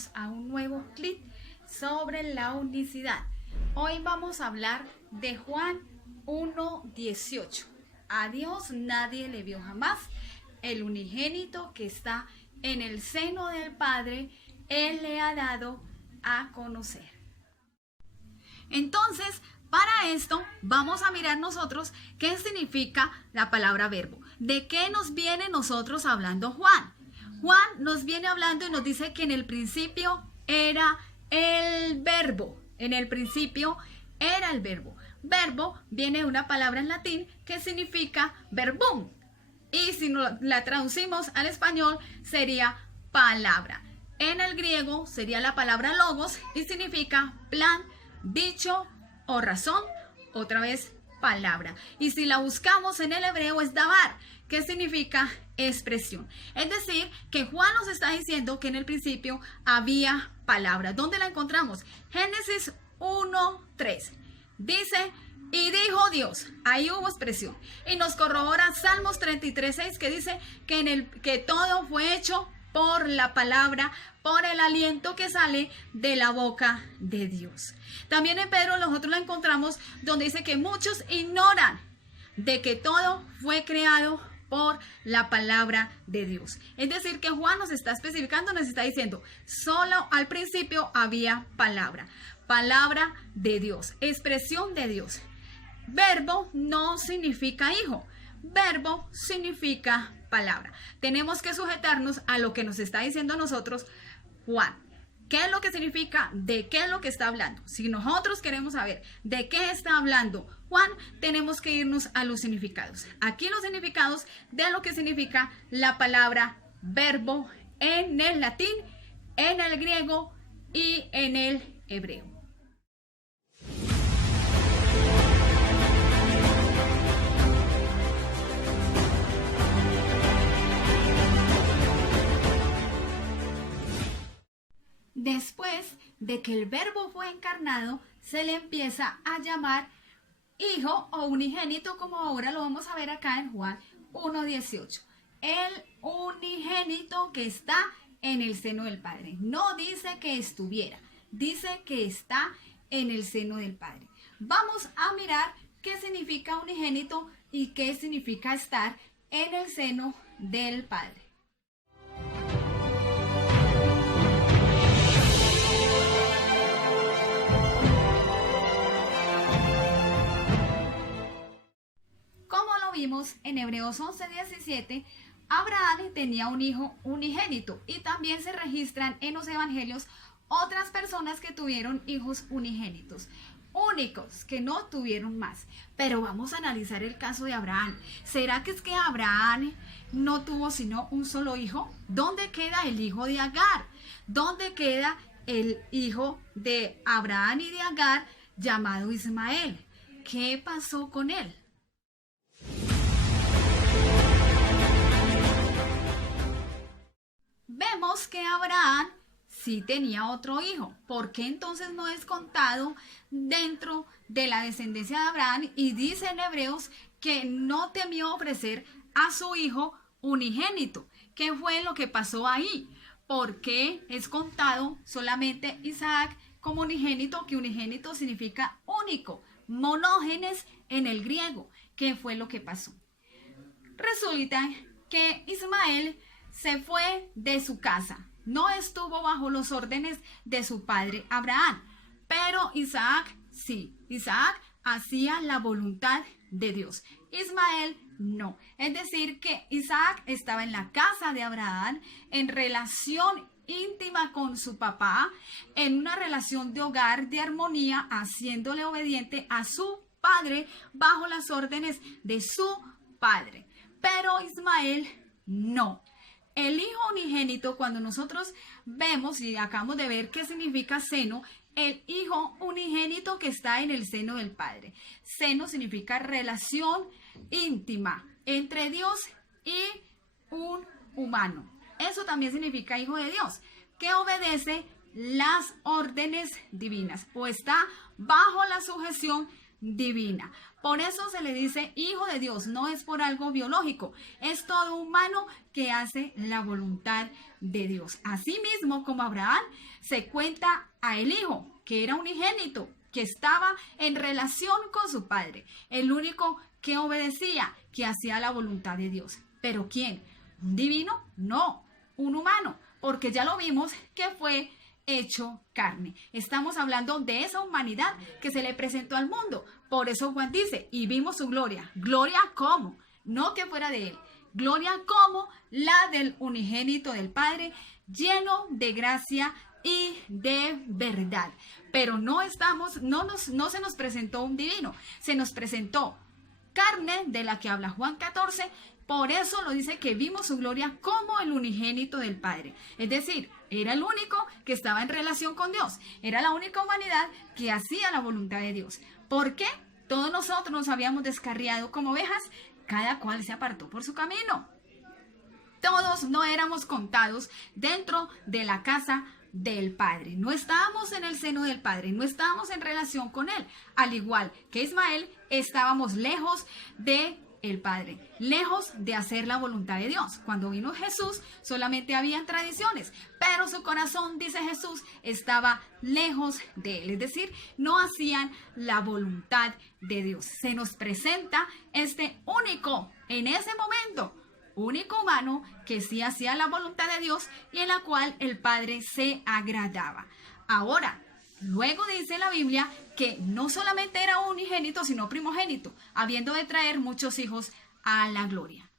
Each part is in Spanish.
bienvenidos a un nuevo clip sobre la unicidad. Hoy vamos a hablar de Juan 1:18. A Dios nadie le vio jamás, el unigénito que está en el seno del Padre, Él le ha dado a conocer. Entonces, para esto vamos a mirar nosotros qué significa la palabra verbo. ¿De qué nos viene nosotros hablando Juan? Juan nos viene hablando y nos dice que en el principio era el verbo. En el principio era el verbo. Verbo viene de una palabra en latín que significa verbum. Y si la traducimos al español sería palabra. En el griego sería la palabra logos y significa plan, dicho o razón, otra vez palabra. Y si la buscamos en el hebreo es davar, que significa expresión. Es decir, que Juan nos está diciendo que en el principio había palabra. ¿Dónde la encontramos? Génesis 1:3. Dice, y dijo Dios, ahí hubo expresión. Y nos corrobora Salmos 33:6 que dice que todo fue hecho por la palabra, por el aliento que sale de la boca de Dios. También en Pedro nosotros la encontramos donde dice que muchos ignoran de que todo fue creado por la palabra de Dios. Es decir, que Juan nos está especificando, nos está diciendo, solo al principio había palabra de Dios, expresión de Dios. Verbo no significa hijo, verbo significa palabra. Tenemos que sujetarnos a lo que nos está diciendo a nosotros Juan. ¿Qué es lo que significa? ¿De qué es lo que está hablando? Si nosotros queremos saber de qué está hablando Juan, tenemos que irnos a los significados. Aquí los significados de lo que significa la palabra verbo en el latín, en el griego y en el hebreo. Después de que el verbo fue encarnado, se le empieza a llamar hijo o unigénito, como ahora lo vamos a ver acá en Juan 1:18. El unigénito que está en el seno del Padre. No dice que estuviera, dice que está en el seno del Padre. Vamos a mirar qué significa unigénito y qué significa estar en el seno del Padre. Vimos en Hebreos 11:17, Abraham tenía un hijo unigénito y también se registran en los evangelios otras personas que tuvieron hijos unigénitos, únicos, que no tuvieron más. Pero vamos a analizar el caso de Abraham. ¿Será que es que Abraham no tuvo sino un solo hijo? ¿Dónde queda el hijo de Agar? ¿Dónde queda el hijo de Abraham y de Agar llamado Ismael? ¿Qué pasó con él? Vemos que Abraham sí tenía otro hijo. ¿Por qué entonces no es contado dentro de la descendencia de Abraham? Y dice en Hebreos que no temió ofrecer a su hijo unigénito. ¿Qué fue lo que pasó ahí? ¿Por qué es contado solamente Isaac como unigénito? Que unigénito significa único, monógenes en el griego. ¿Qué fue lo que pasó? Resulta que Ismael se fue de su casa, no estuvo bajo los órdenes de su padre Abraham, pero Isaac sí, Isaac hacía la voluntad de Dios, Ismael no. Es decir, que Isaac estaba en la casa de Abraham, en relación íntima con su papá, en una relación de hogar, de armonía, haciéndole obediente a su padre bajo las órdenes de su padre. Pero Ismael no. El hijo unigénito, cuando nosotros vemos y acabamos de ver qué significa seno, el hijo unigénito que está en el seno del Padre. Seno significa relación íntima entre Dios y un humano. Eso también significa hijo de Dios, que obedece las órdenes divinas o está bajo la sujeción divina. Por eso se le dice hijo de Dios, no es por algo biológico, es todo humano que hace la voluntad de Dios. Asimismo, como Abraham, se cuenta a el hijo, que era unigénito, que estaba en relación con su padre, el único que obedecía, que hacía la voluntad de Dios. ¿Pero quién? ¿Un divino? No, un humano, porque ya lo vimos que fue hecho carne. Estamos hablando de esa humanidad que se le presentó al mundo. Por eso Juan dice, y vimos su gloria. ¿Gloria cómo? No que fuera de él. Gloria como la del unigénito del Padre, lleno de gracia y de verdad. Pero no se nos presentó un divino, se nos presentó carne, de la que habla Juan 14. Por eso lo dice que vimos su gloria como el unigénito del Padre. Es decir, era el único que estaba en relación con Dios. Era la única humanidad que hacía la voluntad de Dios. ¿Por qué? Todos nosotros nos habíamos descarriado como ovejas, cada cual se apartó por su camino. Todos no éramos contados dentro de la casa del Padre. No estábamos en el seno del Padre, no estábamos en relación con Él. Al igual que Ismael, estábamos lejos de el Padre, lejos de hacer la voluntad de Dios. Cuando vino Jesús, solamente habían tradiciones, pero su corazón, dice Jesús, estaba lejos de Él. Es decir, no hacían la voluntad de Dios. Se nos presenta este único, en ese momento, único humano que sí hacía la voluntad de Dios y en la cual el Padre se agradaba. Ahora, luego dice la Biblia que no solamente era unigénito, sino primogénito, habiendo de traer muchos hijos a la gloria.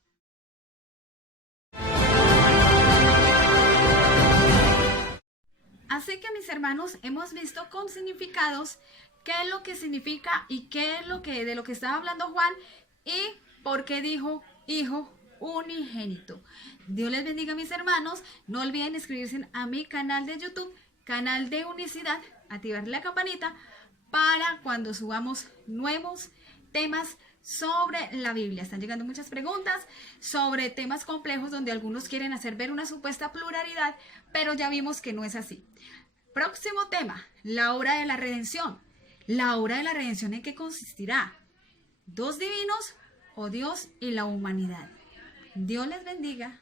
Así que, mis hermanos, hemos visto con significados qué es lo que significa y qué es de lo que estaba hablando Juan y por qué dijo hijo unigénito. Dios les bendiga, mis hermanos. No olviden inscribirse a mi canal de YouTube, canal de Unicidad, activar la campanita para cuando subamos nuevos temas sobre la Biblia. Están llegando muchas preguntas sobre temas complejos donde algunos quieren hacer ver una supuesta pluralidad, pero ya vimos que no es así. Próximo tema, la obra de la redención. La obra de la redención, ¿en qué consistirá? ¿Dos divinos o Dios y la humanidad? Dios les bendiga.